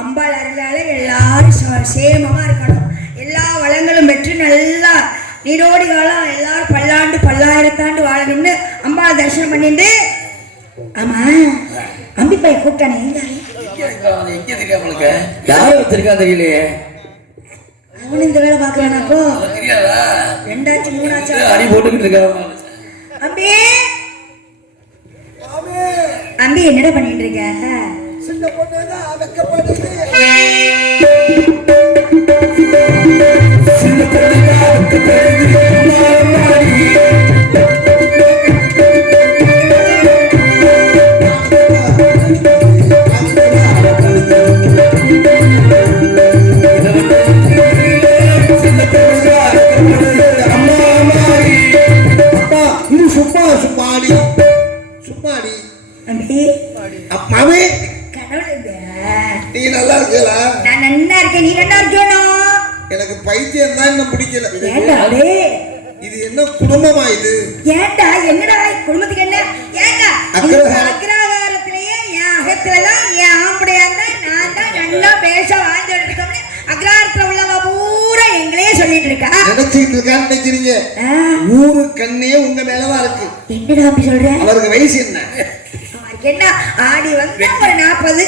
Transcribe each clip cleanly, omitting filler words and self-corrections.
அம்பாள் அருளால எல்லாரும் சேமமா இருக்கணும். எல்லா வளங்களும் பெற்று நல்லா நீரோடி காலம் எல்லாரும் பல்லாண்டு பல்லாயிரத்தாண்டு வாழணும்னு அம்பாள் தரிசனம் பண்ணிட்டு. ஆமா அம்பிப்பை கூப்பிட்டானே தெரியலையே. அவனு இந்த வேலை பாக்குறானாக்கோ 2 3 அடி போட்டுக்கிட்டு இருக்க. அம்பி அம்பி என்னடா பண்ணிட்டு இருக்க? சின்ன பொண்ணுதான் அதக்கப்படுது. சின்ன பொண்ணுதான் அதக்கப்படுது. நீ நல்லா இருக்கீங்களா? நான் நல்லா இருக்கேன். நீ நல்லா இருக்கணும். எனக்கு பைத்தியம் தான் என்ன பிடிக்கல. ஏண்டா டே இது என்ன குடும்பமா இது? ஏண்டா என்னடா குடும்பத்துக்கு என்ன? ஏண்டா அக்ரஹாரத்திலேயே என் அகத்துலதான் என் ஆம்படையா தான் நான் தான் நல்லா பேச வாழ்ந்து எடுத்துக்கோம்னு அக்ரஹாரத்துல உள்ளவங்க பூரா எங்களையே சொல்லிட்டு இருக்கா. நினைச்சிட்டு இருக்கான்னு நினைக்கிறீங்க? ஊரு கண்ணே உங்க மேலதான் இருக்கு. என்னடா அப்படி சொல்ற? அவருக்கு வயசு என்ன? என்ன ஆடி வந்து ஒரு 40.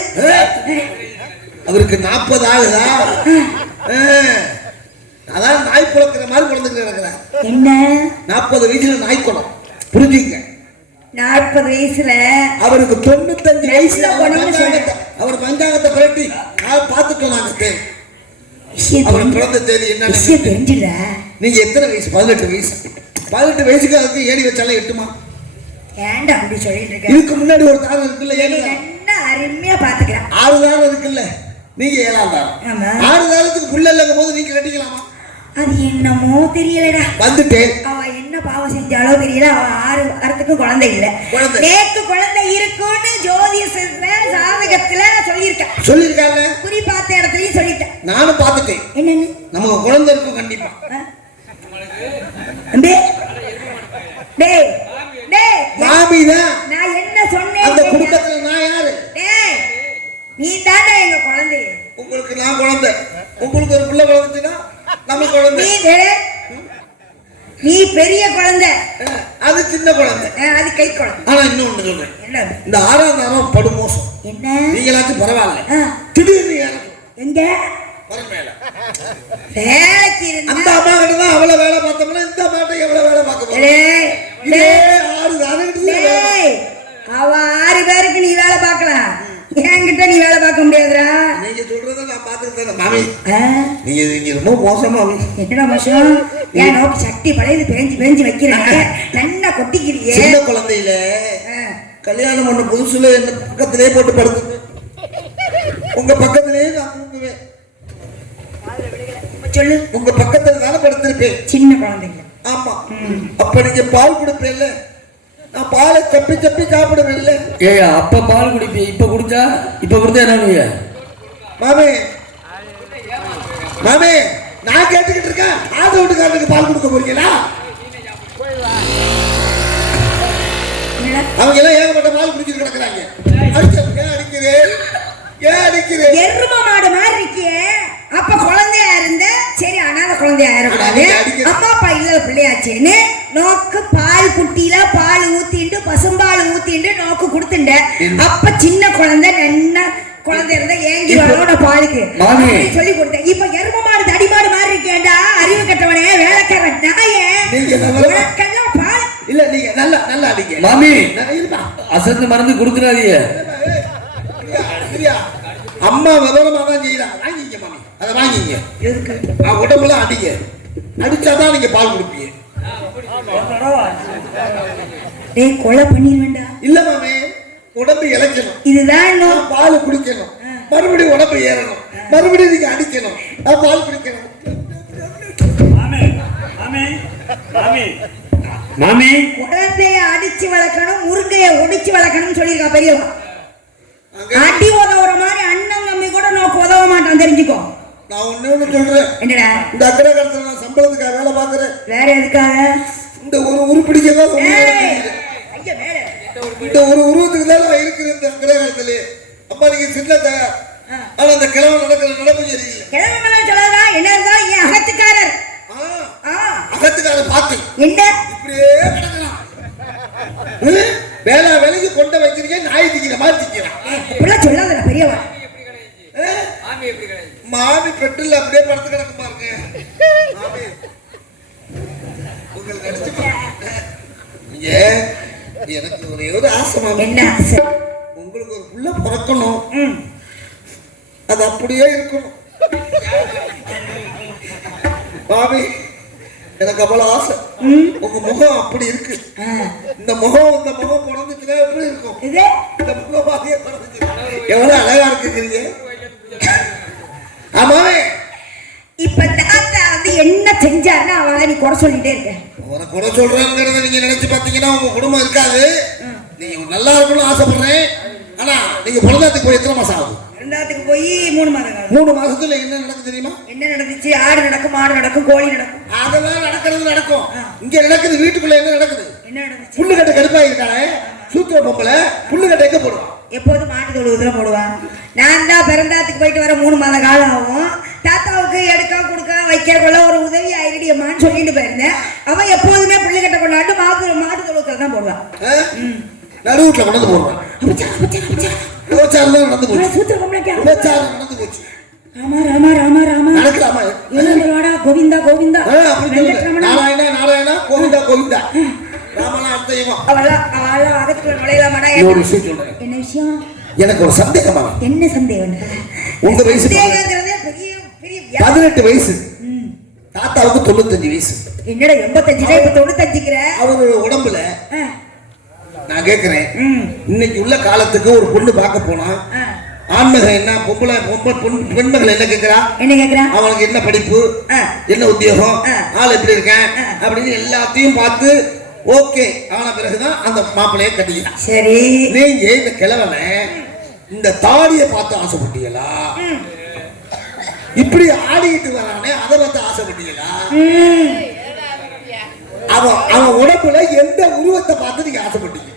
அவருக்கு 40 ஆகுதா? அதான் நாய் குளக்குற மாதிரி குழந்தைங்க நடக்கிறார். என்ன 40 வயசுல நாய் குளம் புரிஞ்சுங்க. 40 வயசுல அவருக்கு 95 வயசுல அவர் பஞ்சாங்கத்தை புரட்டி பார்த்துட்டோம். நாங்க அவர் பிறந்த தேதி என்ன தெரிஞ்சுல. நீங்க எத்தனை வயசு? 18 வயசு. 18 வயசுக்கு அதுக்கு ஏடி வச்சாலும் எட்டுமா? ஏண்டா அப்படி சொல்லிட்டு இருக்க? இதுக்கு முன்னாடி ஒரு தாரம் இருக்குல்ல, என்ன அருமையா பாத்துக்கிறேன். 6 தாரம் இருக்குல்ல, நீங்க 7ஆம் தாரம். 6 தாரத்துக்கு புள்ள இல்லங்கும் போது நீங்க கட்டிக்கலாமா? அது என்னமோ தெரியலடா. வந்துட்டேன். அவ என்ன பாவம் செஞ்சாலோ தெரியல. அவ 6 வாரத்துக்கு குழந்தை இல்ல. நேக்கு குழந்தை இருக்குன்னு ஜோதிஷத்துல சாதகத்துல சொல்லிருக்காங்க. குறி பார்த்த இடத்துலயும் சொல்லிட்டேன். நானும் பார்த்துட்டேன். என்னன்னு? நமக்கு குழந்தை இருக்கும் கண்டிப்பா. மாமிதான். நான் என்ன சொன்னேன்? அந்த குடும்பத்துல நான் யாரு? நீ தானே எங்க குழந்தை. உங்களுக்கு நான் குழந்தை. உங்களுக்கு ஒரு பிள்ளை குழந்தைன்னா நம்ம குழந்தை. நீ பெரிய குழந்தை, அது சின்ன குழந்தை. அது கை குழந்தை. ஆனா இன்னொன்னு சொல்றேன், என்ன இந்த 6ஆம் தரம் படுமோசம். என்ன நீங்களாச்சும் பரவாயில்ல, திடீர்னு எங்க மேல வேலைக்கு இருந்தா அந்த அம்மா கிட்ட தான் அவ்வளவு வேலை பார்த்தோம்னா இந்த அம்மாட்ட எவ்வளவு வேலை பார்க்க போறோம்? இதே 6 தானே. அவ 6 பேருக்கு நீ வேலை பார்க்கலாம், என்கிட்ட நீ வேலை பார்க்க முடியாதுடா. நீங்க சொல்றத நான் பாத்துக்கிட்டேன் மாமி. நீங்க ரொம்ப மோசமா. என்னடா மோசம்? ஏன் நோக்கி சட்டி பழையது பேஞ்சு வைக்கிறேன், நல்லா கொட்டிக்கிறியே. சின்ன குழந்தையில கல்யாணம் பண்ண புதுசுல என்ன பக்கத்திலே போட்டு படுத்து, உங்க பக்கத்திலே நான் தூங்குவேன். சொல்லு. உங்க பக்கத்துல தானே படுத்திருப்பேன் சின்ன குழந்தைங்க. ஆமா. அப்ப நீங்க பால் கொடுப்பேன்ல, நான் பாலை தப்பி தப்பி சாப்பிடுவேன்ல. ஏய், அப்ப பால் குடிப்பீ, இப்ப குடிச்சா என்ன பண்ணுவீங்க? மாமே மாமே, நான் கேட்டுக்கிட்டு இருக்கேன், ஆத வீட்டுக்காரனுக்கு பால் கொடுக்க போறீங்களா? அவங்க எல்லாம் ஏகப்பட்ட பால் குடிச்சிட்டு கிடக்குறாங்க. அடிக்கிறேன் எரும மாடு மாதிரி இருக்கியே. அப்ப குழந்தையா இருந்த சரி, அனாதை குழந்தையா ஆயிடக்கூடாது, அம்மா அப்பா இல்ல பிள்ளையாச்சேன்னு நோக்கு பால் குட்டியில பால் ஊத்திட்டு பசும்பால் ஊத்திட்டு நோக்கு கொடுத்துட்ட. அப்ப சின்ன குழந்தை நன்னா குழந்தை இருந்தா ஏங்கி வரோட பாலுக்கு சொல்லி கொடுத்தேன். இப்ப எரும மாடு தடி மாடு மாதிரி இருக்கேன்டா, அறிவு கட்டவனே, வேலைக்காரன் நாயே. பால் இல்ல, நீங்க நல்லா அடிங்க மாமி. அசந்து மறந்து கொடுத்துறாதீங்க. அம்மா விவரமா தான் செய்யறாங்க. வாங்கிங்க மாமி, அதை வாங்கிங்க. எதுக்கு? உடம்புல அடிங்க, அடிச்சாதான் நீங்க பால் குடிப்பீங்க. டேய், கொலை பண்ணிடுவேண்டா. இல்ல மாமி, உடம்பு இளைக்கணும், இதுதான் பால் குடிக்கணும், மறுபடியும் உடம்பு ஏறணும், மறுபடியும் நீங்க அடிக்கணும், பால் குடிக்கணும். மாமி, குழந்தைய அடிச்சு வளர்க்கணும், முருங்கைய ஒடிச்சு வளர்க்கணும் சொல்லியிருக்கா பெரியவா. அடி உதவுற மாதிரி அண்ணன் தம்பி கூட நோக்கு உதவ மாட்டான், தெரிஞ்சுக்கோ. நான் ஒண்ணு சொல்றேன். என்னடா? இந்த அக்கறை காலத்துல நான் சம்பளத்துக்காக வேலை பாக்குறேன். வேற எதுக்காக? இந்த ஒரு உருப்பிடிக்கதான் இந்த ஒரு உருவத்துக்கு தான் நான் இருக்கிறேன் இந்த அக்கறை காலத்துல. அப்பா நீங்க சின்னத, ஆனா அந்த கிழமை நடக்கிற நடப்பு சரியில்லை. கிழமை சொல்லாதா? என்ன இருந்தாலும் என் அகத்துக்காரர். அகத்துக்காரர் பார்த்து என்ன இப்படியே கிடக்கிறான். வேலை வேலைக்கு கொண்ட வைக்கிறீங்க, நாய் திக்கிற மாதிரி திக்கிறான். இப்படிலாம் சொல்லாத பெரியவா. மாமி பெட்டில் அப்படியே படுத்து கிடக்கு பாருங்க. உங்களுக்கு எனக்கு ஒரே ஒரு ஆசை மாமி. என்ன ஆசை? உங்களுக்கு ஒரு புள்ள பிறக்கணும், அது அப்படியே இருக்கணும் மாமி. எனக்கு அவ்வளவு ஆசை. உங்க முகம் அப்படி இருக்கு. இந்த முகம் பிறந்துச்சுன்னா எப்படி இருக்கும்? இந்த முகம் மாதிரியே பிறந்துச்சு, எவ்வளவு அழகா இருக்குறீங்க. ஆமாவே. இப்ப தாத்தா வந்து என்ன செஞ்சாருன்னா அவளை நீ குறை சொல்லிட்டே இருக்க. அவரை குறை சொல்றேங்கிறத நீங்க நினைச்சு பாத்தீங்கன்னா உங்க குடும்பம் இருக்காது. நீங்க நல்லா இருக்கணும்னு ஆசைப்படுறேன். ஆனா நீங்க பிறந்தாத்துக்கு போய் எத்தனை மாசம் ஆகுது? பிறந்தாத்துக்கு போய் 3 மாதம். 3 மாசத்துல என்ன நடக்குது தெரியுமா? என்ன நடந்துச்சு? ஆடு நடக்கும், மாடு நடக்கும், கோழி நடக்கும். அதெல்லாம் நடக்கும். இங்க நடக்குது. வீட்டுக்குள்ள என்ன நடக்குது? என்ன நடந்துச்சு? புல்லுக்கட்டை கடுப்பாக இருக்கானே சூத்திர பொம்பளை, புல்லுக்கட்டை எங்க போடுவான்? எப்போது மாட்டு தொழுவதுல போடுவான். நான் தான் பிறந்தாத்துக்கு போயிட்டு வர 3 மாத காலம் ஆகும். தாத்தாவுக்கு எடுக்க கொடுக்க வைக்க கொள்ள ஒரு உதவி ஆயிரடியம்மான்னு சொல்லிட்டு போயிருந்தேன். அவன் எப்போதுமே புல்லுக்கட்டை கொண்டாண்டு மாட்டு தொழுவத்துல தான் போடுவான். நடுவுல கொண்டு போடுவான். நடந்து போச்சு. ராமா ராமா ராமா ராமா நடக்கலாமா? கோவிந்தா கோவிந்தா நாராயணா நாராயணா கோவிந்தா கோவிந்தா ராமநாத தெய்வம். என்ன விஷயம்? எனக்கு ஒரு சந்தேகமா. என்ன சந்தேகம்? உங்க வயசு 18 வயசு, தாத்தாவுக்கு 95 வயசு. என்னடா 85 இப்ப 95ங்கற? அவரோட உடம்புல நான் கேக்குறேன், இன்னைக்கு உள்ள காலத்துக்கு ஒரு பொண்ணு பார்க்க போனா ஆண்மகன் என்ன, பெண்மகள் என்ன கேக்குறா? அவனுக்கு என்ன படிப்பு, என்ன உத்தியோகம், ஆள் எப்படி இருக்கேன் அப்படின்னு எல்லாத்தையும் பார்த்து ஓகே ஆன பிறகுதான் அந்த மாப்பிள்ளைய கட்டிக்கலாம். சரி, நீங்க இந்த கிழவனை இந்த தாடியை பார்த்து ஆசைப்பட்டீங்களா? இப்படி ஆடிக்கிட்டு வரானே அதை பார்த்து ஆசைப்பட்டீங்களா? அவன் உடம்புல எந்த உருவத்தை பார்த்து நீங்க ஆசைப்பட்டீங்க?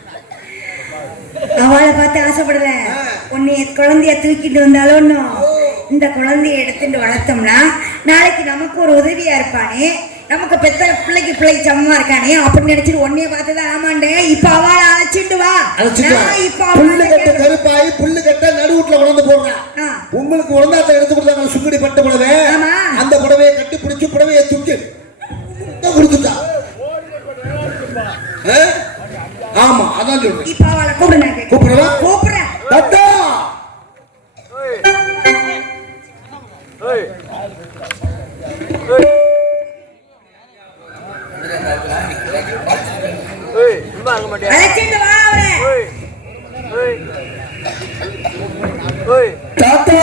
அவளை பார்த்து ஆசைப்படல. உன்னை குழந்தைய தூக்கிட்டு வந்தாலும் இந்த குழந்தைய எடுத்துட்டு வளர்த்தோம்னா நாளைக்கு நமக்கு ஒரு உதவியா இருப்பானே. நமக்கு பெத்த பிள்ளைக்கு சமமா இருக்கானே அப்படி நினைச்சிட்டு உன்னைய பார்த்துதான் ஆமாண்டே இப்ப அவளை அழைச்சிட்டு வா புல்லு கட்ட கருப்பாயி புல்லு கட்ட நடுவுட்ல உணர்ந்து போடுறேன் உங்களுக்கு உணர்ந்தாத்த எடுத்து கொடுத்தாங்க சுக்கடி பட்ட புடவை அந்த புடவையை கட்டி பிடிச்சு புடவையை தூக்கி கொடுத்துட்டா ஆமா அதான் சொல்றேன் இப்ப அவளை கூப்பிடுறா கூப்பிடுறேன் தத்தா அழைச்சிட்டு வா அவளை தாத்தா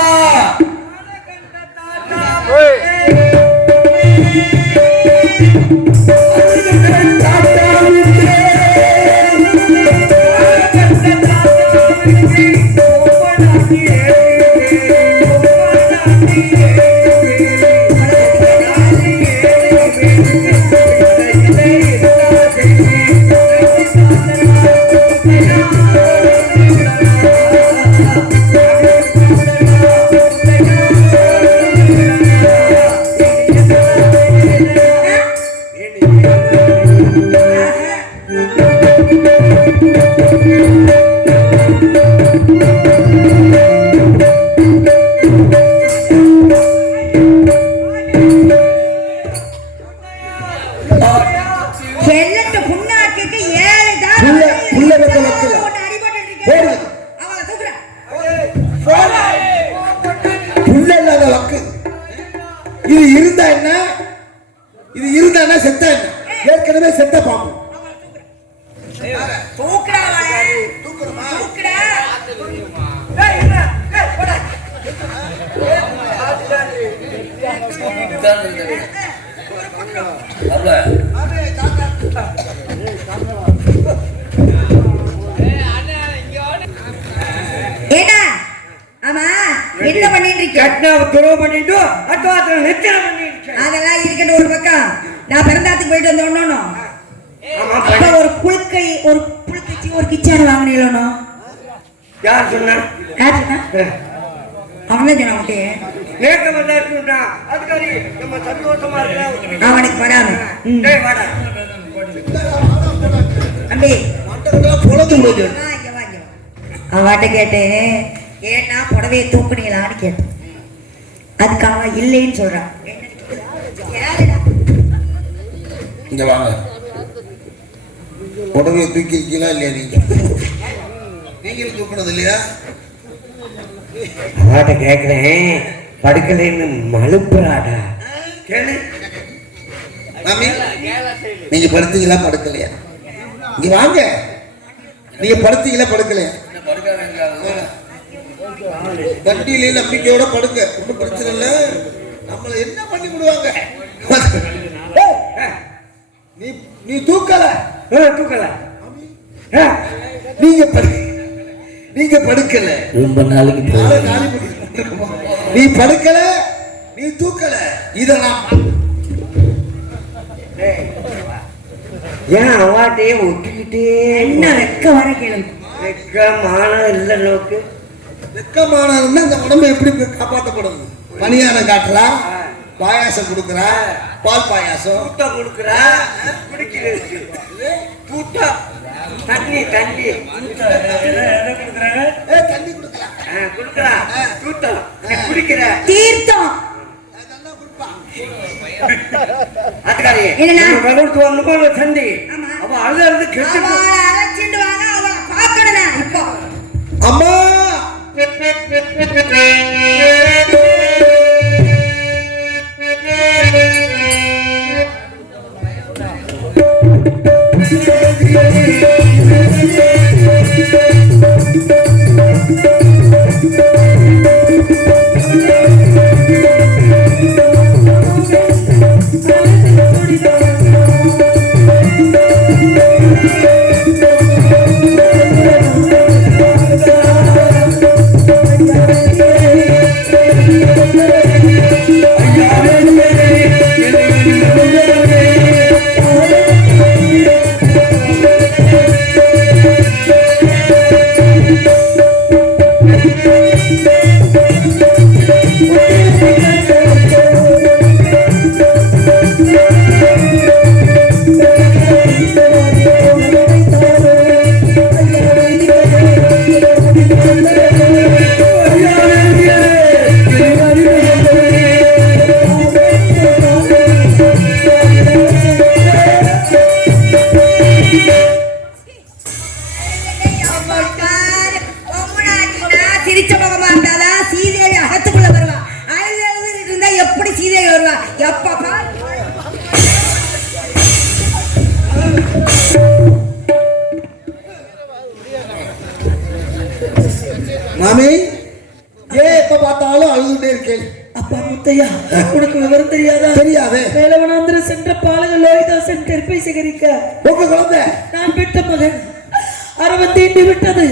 இது இருந்தா என்ன இது இருந்தா என்ன செத்தா என்ன ஏற்கனவே செத்த பாம்பு என்ன பண்ணிட்டு இருக்க அதெல்லாம் இருக்கட்டும் ஒரு பக்கம் நான் பிறந்தாத்துக்கு போயிட்டு வந்தோன்னு அப்ப ஒரு புழுக்கச்சி ஒரு கிச்சன் வாங்கினீங்களோ யார் சொன்னா அவனே சொன்ன அவனுக்கு வராம தம்பி அவட்ட கேட்டேன் ஏன்னா புடவையை தூக்குனீங்களான்னு கேட்டேன் அதுக்கு அவன் இல்லைன்னு சொல்றான் இங்க வாங்க புடவையை தூக்கிருக்கீங்களா இல்லையா நீங்களும் தூக்குனது இல்லையா அவாட்ட கேக்குறேன் படுக்கலைன்னு மழுப்புறாடா கேளு மாமி நீங்க படுத்தீங்களா படுக்கலையா இங்க வாங்க நீங்க படுத்தீங்களா படுக்கலையா கட்டியில நம்பிக்கையோட படுக்க ஒன்றும் பிரச்சனை இல்ல நம்மள என்ன பண்ணி விடுவாங்க நீ தூக்கல நீங்க படுக்கல ரொம்ப நாளைக்கு நீ படுக்கல நீ தூக்கல இதெல்லாம் ஏன் அவாட்டையே ஒட்டிக்கிட்டே என்ன வெக்க வர கேளு வெக்கமானம் இல்ல நோக்கு வெக்கமானதுன்னா இந்த உடம்பு எப்படி காப்பாற்றப்படுது பணியாரம் காட்டுறா பாயாசம் கொடுக்குறா பால் பாயாசம் கூட்டம் கொடுக்குறா குடிக்கிறது கூட்டம் தண்ணி தண்ணி தண்ணி கொடுக்குறா கொடுக்குறா கூட்டம் குடிக்கிற தீர்த்தம் அதுக்காரி சந்தி அவ அழுது அழைச்சிட்டு வாங்க அவளை பார்க்கணும் இப்போ அம்மா முத்தையா, உனக்கு விவரம் தெரியாதா? தெரியாது. வேலவனாந்திர சென்ற பாலக லோகிதாசன் கற்பை சேகரிக்க உங்க குழந்தை நான் பெற்ற மகன் அரவம் தீண்டி விட்டது.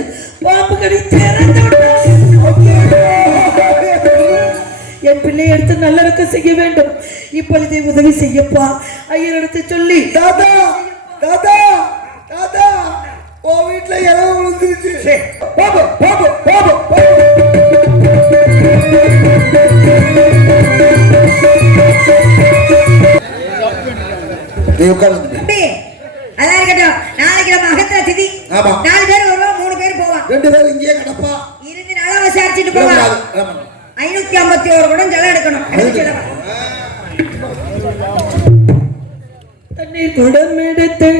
பாம்பு கடி திறந்து விட்டது. என் பிள்ளை எடுத்து நல்லடக்கம் செய்ய வேண்டும். இப்பொழுதே உதவி செய்யப்பா. ஐயரிடத்தை சொல்லி தாத்தா தாத்தா தாத்தா உன் வீட்டுல இளவு விழுந்துருச்சு. பாபு பாபு பாபு நீ உட்கார்ந்து தம்பி, அதான் இருக்கட்டும். நாளைக்கு நம்ம அகத்துல திதி. ஆமா. 4 பேர் வருவோம், 3 பேர் போவான். 2 பேரும் இங்கேயே கிடப்பா. இருந்து நல்லா விசாரிச்சுட்டு போவான். 551 குடம் ஜலம் எடுக்கணும். தண்ணீர் குடம் எடுத்து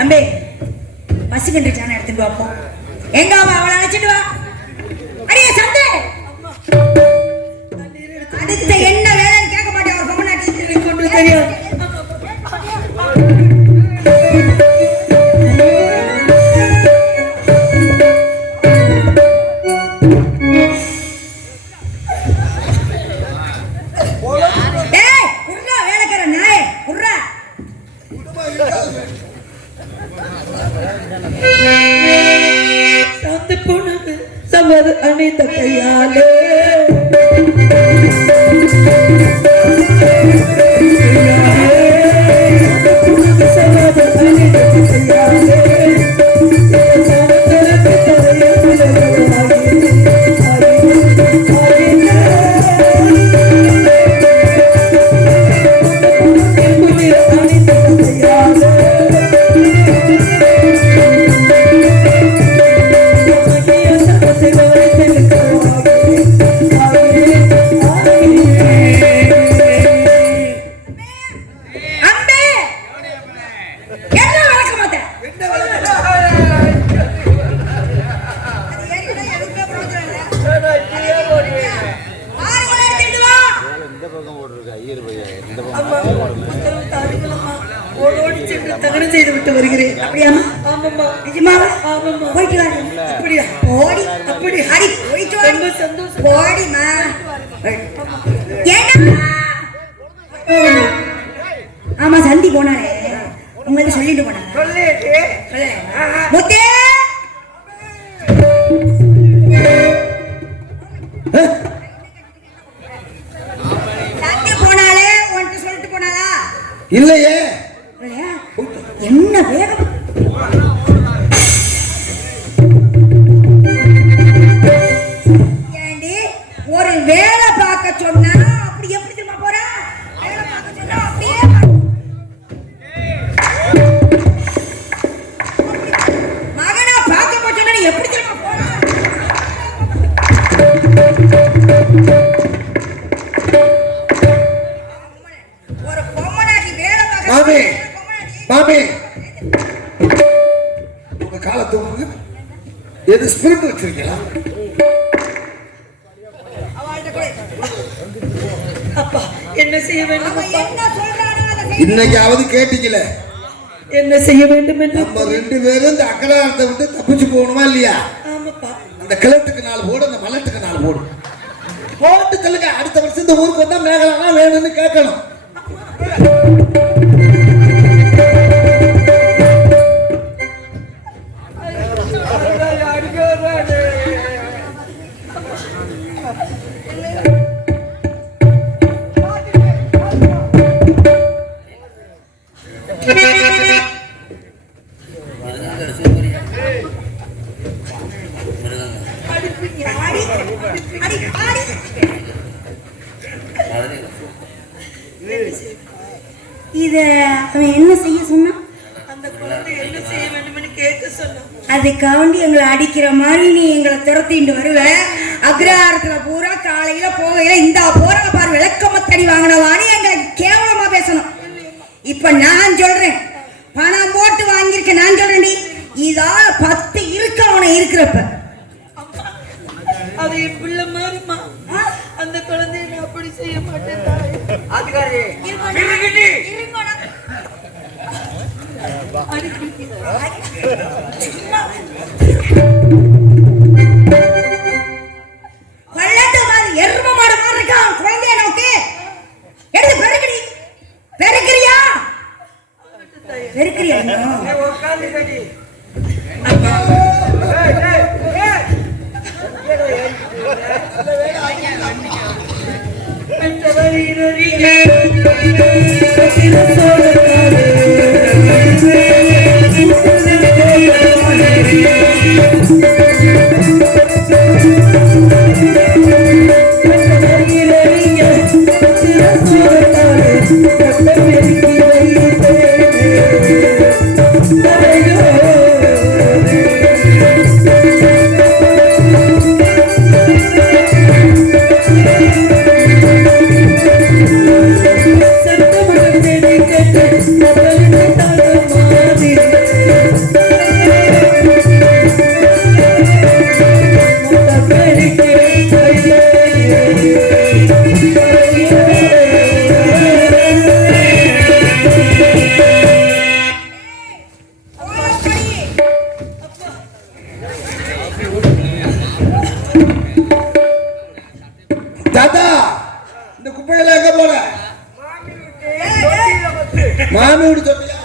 அம்பே, பசுக்கன்று சாணம் எடுத்துட்டு வாப்போம். எங்க அவளை அழைச்சிட்டு வா. அடியே சந்தை, அடுத்த என்ன வேலைன்னு கேட்க மாட்டேன். ஒரு பொம்மநாட்டி கொண்டு தெரியும். சமது அணிந்த கையாலே சமது அணிந்த கையாலே தகனம் செய்து விட்டு வருகிறேன். அப்படியாமா? ஆமாம்மா. நிஜமாவா? ஆமாம்மா. போயிட்டு வாங்க. அப்படியா? ஓடி அப்படி அடி போயிட்டு வாங்க. ரொம்ப சந்தோஷம். ஓடிமா. ஏன்னா ஆமா, சந்தி போனாரே, உங்கள்ட்ட சொல்லிட்டு போனாங்க. முத்தே, சந்தி போனாலே உன்கிட்ட சொல்லிட்டு போனாளா? இல்லையே. என்ன வேகம்! ஏண்டி ஒரு வேலை பார்க்க சொன்னா அப்படி எப்படி திரும்ப போற? வேலை பார்க்க சொன்னா அப்படியே மகனா பார்க்க போச்சோன்னா நீ எப்படி திரும்ப போற? ஒரு பொம்மனாட்டி வேலை பார்க்க மாமி மாமி உங்க காலத்து எது ஸ்பிரிட் வச்சிருக்கீங்களா? அப்பா, என்ன செய்ய வேண்டும்? என்ன சொல்றானோ அதை செய். இன்னைக்காவது கேட்டீங்களே, என்ன செய்ய வேண்டும் என்று? நம்ம 2 பேரும் இந்த அக்கலாரத்தை விட்டு தப்பிச்சு போகணுமா இல்லையா? ஆமாப்பா. அந்த கிழட்டுக்கு 4 போடு, அந்த மலட்டுக்கு 4 போடு போட்டு சொல்லுங்க. அடுத்த வருஷம் இந்த ஊருக்கு வந்தா மேகலா வேணும்னு கேட்கணும். அதுக்கு அவன் என்ன செய்ய சொன்னான்? அந்த குழந்தை என்ன செய்ய வேண்டும்னு கேட்க சொன்னான். அதுக்காண்டி எங்களை அடிக்கிற மாதிரி நீ எங்களை துரத்திட்டு வருவ. அக்ரஹாரத்துல பூரா காலையில போகையில இந்த போற பாரு விளக்கமத்தடி வாங்கினவான்னு எங்களை கேவலமா பேசணும். இப்ப நான் சொல்றேன், பணம் போட்டு வாங்கியிருக்க நான் சொல்றேன், இதால 10 இருக்க அவனை இருக்கிறப்ப அது என் பிள்ளை மாதிரிமா. அந்த குழந்தைய நான் அப்படி செய்ய மாட்டேன். எரும மாடு மாதிரி இருக்கான் குழந்தைய நோக்கி எடுத்து பெருக்கடி. பெருக்கிறியா? பெருக்கிறியா? தாத்தா, இந்த குப்பையில எங்க போற? மாமி வீடு தொட்டியா?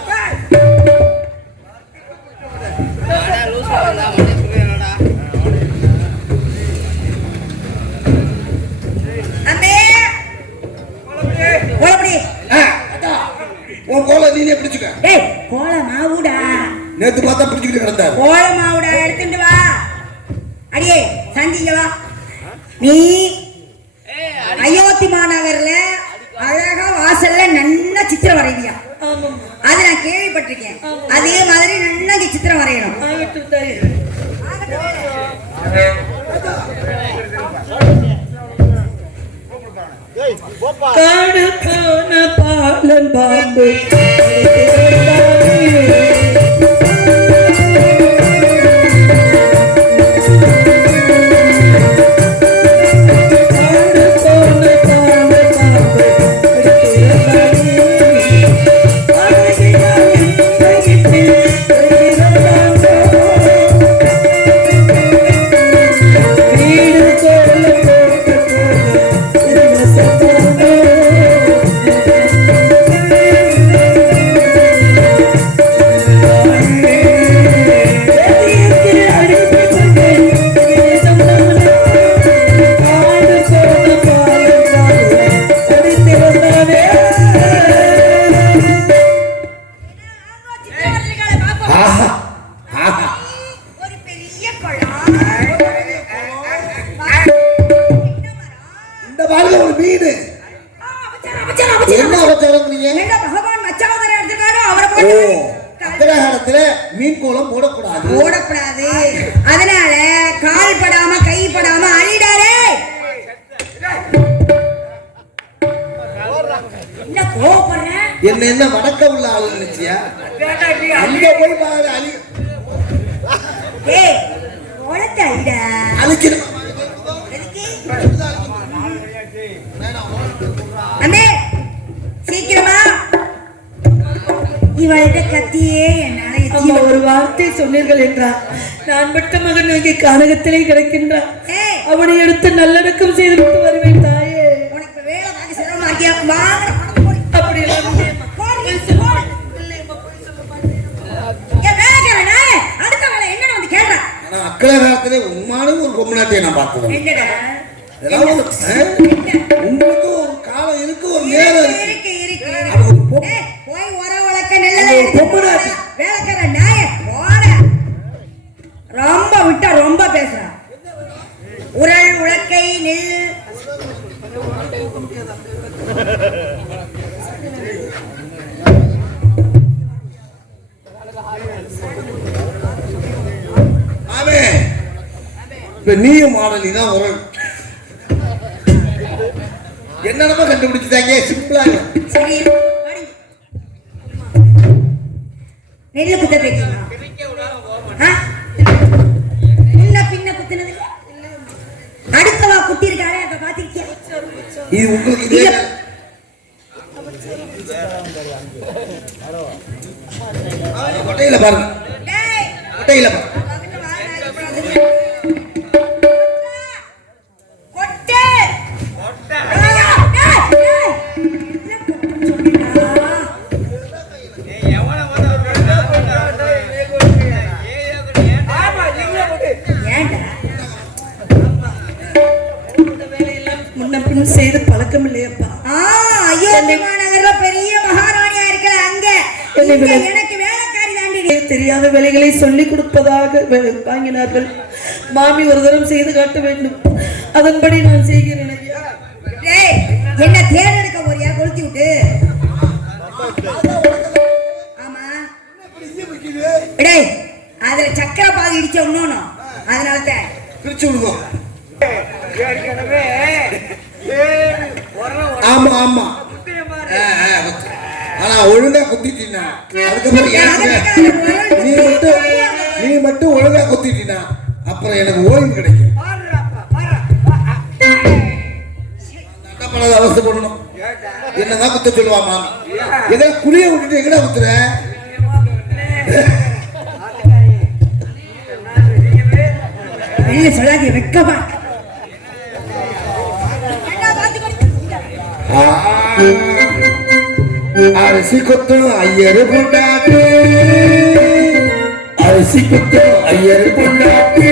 உன் கோலை நீனே பிடிச்சுக்க. கோல மாவுடா நேத்து பார்த்தா பிடிச்சுக்கிட்டு கிடந்தாரு. கோல மாவுடா எடுத்துட்டு வா. அடியே சந்திங்க வா. நீ அயோத்தி மாநகர்ல அழகா வாசல்ல நல்லா சித்திரம் வரைவியா? அது நான் கேள்விப்பட்டிருக்கேன். அதே மாதிரி நல்லா சித்திரம் வரையணும். காடு போன பாலன் பாம்பு மீன் கோலம் போடக்கூடாது. அதனால கால் படாம கை படாம அழிடாரே. என்ன கோபப்படுற? என்ன வடக்க உள்ள ஆளு நினைச்சியா? அங்க போய் பாரு அழி. கோலத்தை அழிடா. அழிக்கணும். அண்ணே சீக்கிரமா. இவள்கிட்ட கத்தியே என்னால ஒரு வார்த்தை சொன்னீர்கள் என்றார். நான் பெற்ற மகன் இங்கே கானகத்திலே கிடக்கின்றான். அவனை எடுத்து நல்லடக்கம் செய்து விட்டு வருவேன் தாயே. உனக்கு வேலை வாங்கி செலவு மாட்டியா? அப்படி அடுத்த வேலை என்னன்னு வந்து கேட்கிறேன். அக்கலகாலத்திலே உண்மையான ஒரு பொம்மநாட்டியை நான் பார்த்தேன். உங்களுக்கு ஒரு காலம் இருக்கு, ஒரு நேரம் இருக்கு. போய் உர வளர்க்க நல்ல வேலைக்கார நாய போட. ரொம்ப விட்டா ரொம்ப பேசுற. உரல் உலக்கை நெல் இப்ப நீயும் மாடல் இதான் உரல் என்னென்னமோ கண்டுபிடிச்சிட்டாங்க சிம்பிளா சரி வாடி. நெல்ல குத்த தெரியுமா? முன்ன பின்ன குத்துனது அடுத்தவா குத்தி இருக்காளே அத பாத்திருக்கியா? இது உங்களுக்கு இதே கொட்டையில பாருங்க டேய் கொட்டையில பாருங்க கொட்டை ஐயா, டேய், டேய். ஏன்டா? முன்ன பின் செய்து பழக்கம் இல்லையப்பா. அயோத்தி மாநகர்ல பெரிய மகாராணியா இருக்கிற அங்க இங்க எனக்கு வேலைக்காரி தாண்டி நீ. தெரியாத வேலைகளை சொல்லிக் கொடுப்பதாக வாங்கினார்கள். மாமி ஒரு தரம் செய்து காட்ட வேண்டும், அதன்படி நான் செய்கிறேன் ஐயா. டேய், என்ன தேர்ந்தெடுக்க போறியா? கொளுத்தி விட்டு. ஆமா. டேய், அதுல சக்கரை பாகு இடிச்ச இன்னொன்னு, அதனால தான் பிரிச்சு விடுவோம். ஆமா ஆமா ஆனா ஒழுங்கா குத்திட்டீனா அதுக்கப்புறம் நீ மட்டும் ஒழுங்கா குத்திட்டீனா அப்புறம் எனக்கு ஓய்வு கிடைக்கும். பல அவஸ்தை பண்ணணும். என்னதான் குத்த சொல்லுவா மாமி. ஏதோ குளிய விட்டுட்டு எங்கடா குத்துற? வெளிய சொல்லாதே, வெக்கமா. அரிசி கொத்தும் ஐயரு பொண்டாட்டு, அரிசி கொத்தும் ஐயரு பொண்டாட்டு.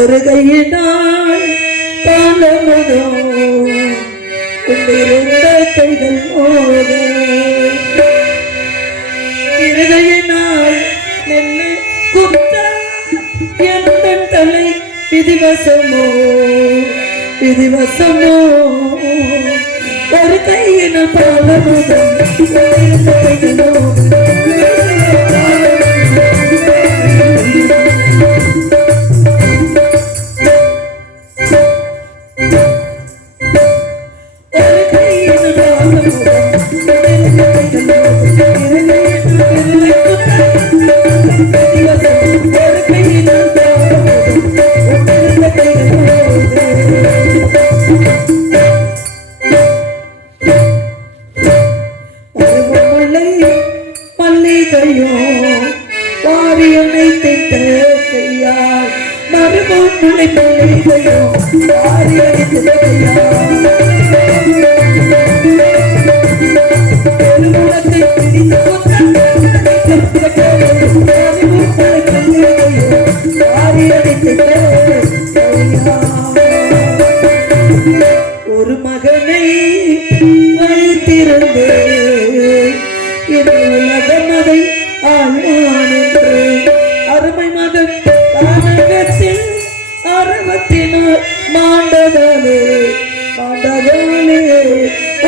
ஒரு கையினால் பாலமுதோ கொண்டிருந்த கைகள் மோத, இருகையினால் நெல்ல குத்த எந்த தலை விதிவசமோ விதிவசமோ. ஒரு கையினால் பாலமுதோ கொண்டிருந்த கைகள் மோத. ஒரு மகனை வைத்திருந்து இந்த உலகம் அதை ஆழ்வான் என்று அருமை மகன் கானகத்தில் அரவத்தினால் மாண்டதாலே மாண்டதாலே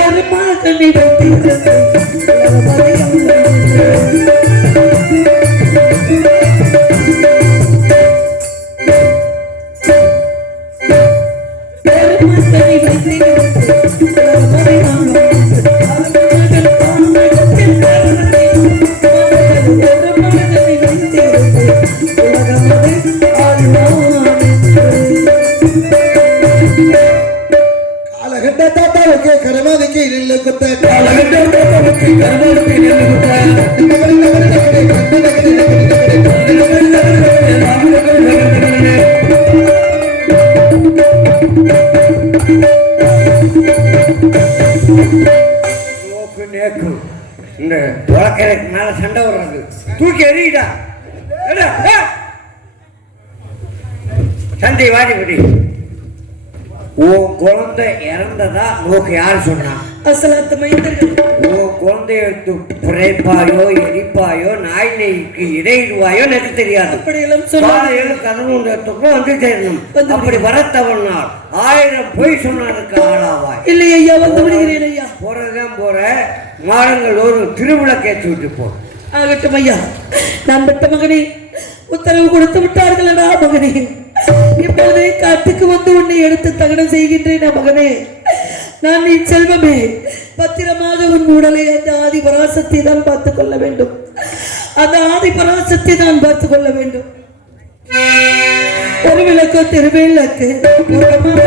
ஒரு மகனை வைத்திருந்து இந்த உலக்கரைக்கு மேல சண்டை வர்றது தூக்கி எறிடா சந்தை வாடிபடி. உன் குழந்தை இறந்ததா நோக்கு யார் சொன்னா? அசலாத்து மைந்தர்கள். உன் குழந்தைய எடுத்து புரைப்பாயோ எரிப்பாயோ நாய் நெய்க்கு இடையிடுவாயோ எனக்கு தெரியாது. அப்படியெல்லாம் சொல்ல கதவுக்கும் வந்து சேரணும். அப்படி வரத்தவனால் 1000 பொய் சொன்னதுக்கு ஆளாவாய். இல்லை ஐயா, வந்து விடுகிறேன் ஐயா. போறதுதான் போற. மாடங்களோறும் திருவிளக்கேற்றி விட்டு போ. ஆகட்டும் ஐயா. நான் பெற்ற மகனே, உத்தரவு கொடுத்து விட்டார்களடா மகனே. இப்பொழுதே காட்டுக்கு வந்து உன்னை எடுத்து தகனம் செய்கின்றேன் மகனே. நான் என் செல்வமே, பத்திரமாக உன் உடலை அந்த ஆதி பராசக்தி தான் பார்த்துக் கொள்ள வேண்டும். அந்த ஆதி பராசக்தி தான் பார்த்துக் கொள்ள வேண்டும். ஒரு விளக்கு திருவிளக்கு ஒரு